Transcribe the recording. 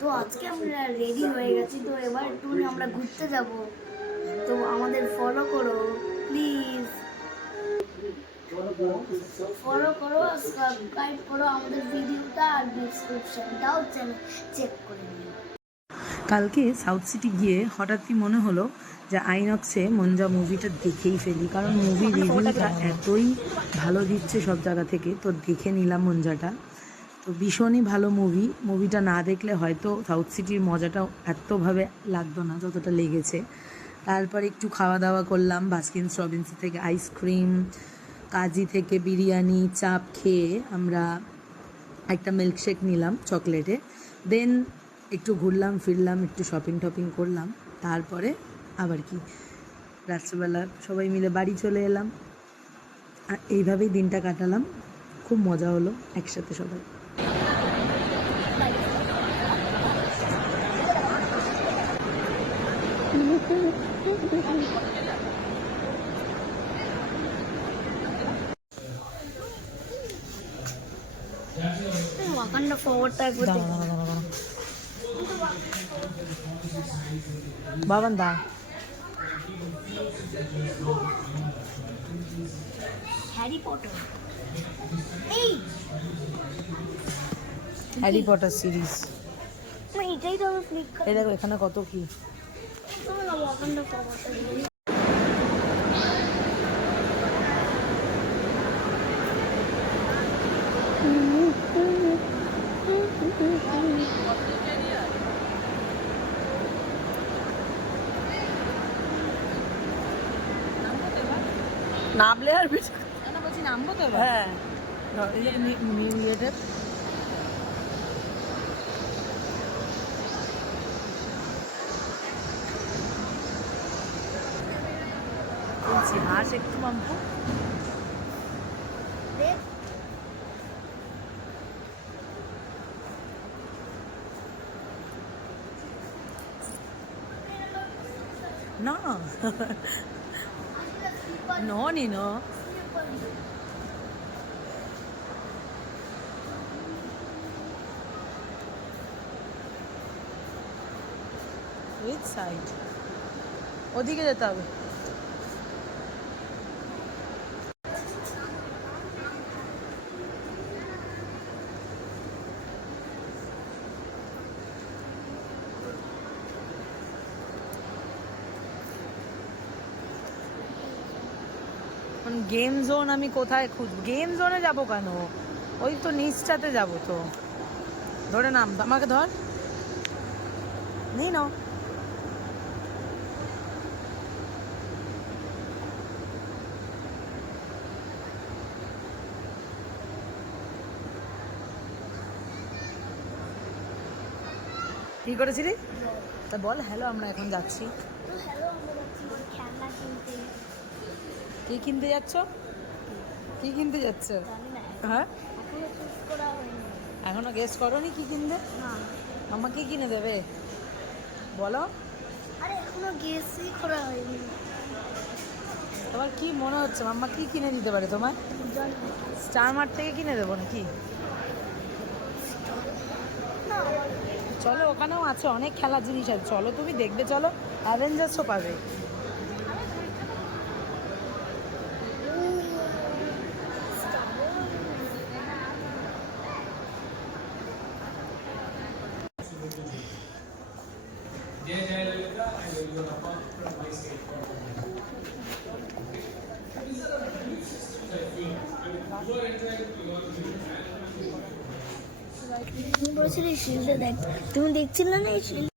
তো আজকে আমরা রেডি হয়ে গেছি, তো এবার একটু আমরা ঘুরতে যাব। তো আমাদের ফলো করো প্লিজ, ফলো করো, সাবস্ক্রাইব করো আমাদের ভিডিওটা, আর ডিসক্রিপশনটাও চেক করে নিও। কালকে সাউথ সিটি গিয়ে হঠাৎই মনে হলো যে আইনক্সে মঞ্জা মুভিটা দেখেই ফেলি, কারণ মুভি রিভিউটা এতই ভালো দিচ্ছে সব জায়গা থেকে, তো দেখে নিলাম মঞ্জাটা। তো ভীষণই ভালো মুভিটা না দেখলে হয়তো সাউথ সিটির মজাটাও এতভাবে লাগতো না যতটা লেগেছে। তারপরে একটু খাওয়া দাওয়া করলাম, বাস্কিনস রবিন্স থেকে আইসক্রিম, কাজী থেকে বিরিয়ানি, চাপ খেয়ে আমরা একটা মিল্কশেক নিলাম চকলেটে। দেন একটু ঘুরলাম ফিরলাম, একটু শপিং টপিং করলাম, তারপরে আবার কি রাত্রিবেলা সবাই মিলে বাড়ি চলে এলাম। আর এইভাবেই দিনটা কাটালাম, খুব মজা হলো একসাথে সবাই। ওয়াকান্ডা ফরওয়ার্ডটা একবার দেখো। Baban da Harry Potter, Harry Potter series. এটাই তো আমি ক্লিক এই দেখো এখানে কত কি। ওয়াকান্ডা ফরওয়ার্ডটা নামলে আর বেশি বলছি নামবো তো। হ্যাঁ, নিউ ইয়ের বলছি হাঁস একটু Mampu. No. No, Nino. Which side? ওদিকে যেতে হবে। গেম জোন আমি কোথায় খুঁজবো? গেম জোনে যাবো কেন? ওই তো নিচটাতে যাবো। তো ধরে নাম, আমাকে ধর, নেই নাও। কি করেছিলি? তা বল হ্যালো, আমরা এখন যাচ্ছি। কি কিনতে যাচ্ছ? কি কিনতে যাচ্ছ? হ্যাঁ, এখনো গেস করোনি কি কিনবে? মাম্মা কি কিনে দেবে বলো? আরে এখনো গেসই করা হয়নি। তোমার কি মনে হচ্ছে মাম্মা কি কিনে দিতে পারে তোমার? স্টার মার্ট থেকে কিনে দেবো নাকি? চলো, ওখানেও আছে অনেক খেলার জিনিস আছে, চলো তুমি দেখবে, চলো অ্যাভেঞ্জার্সও পাবে। তুমি বলছিলে শিল্ডে দেখ, তুমি দেখছিলে না এই শিল্ড?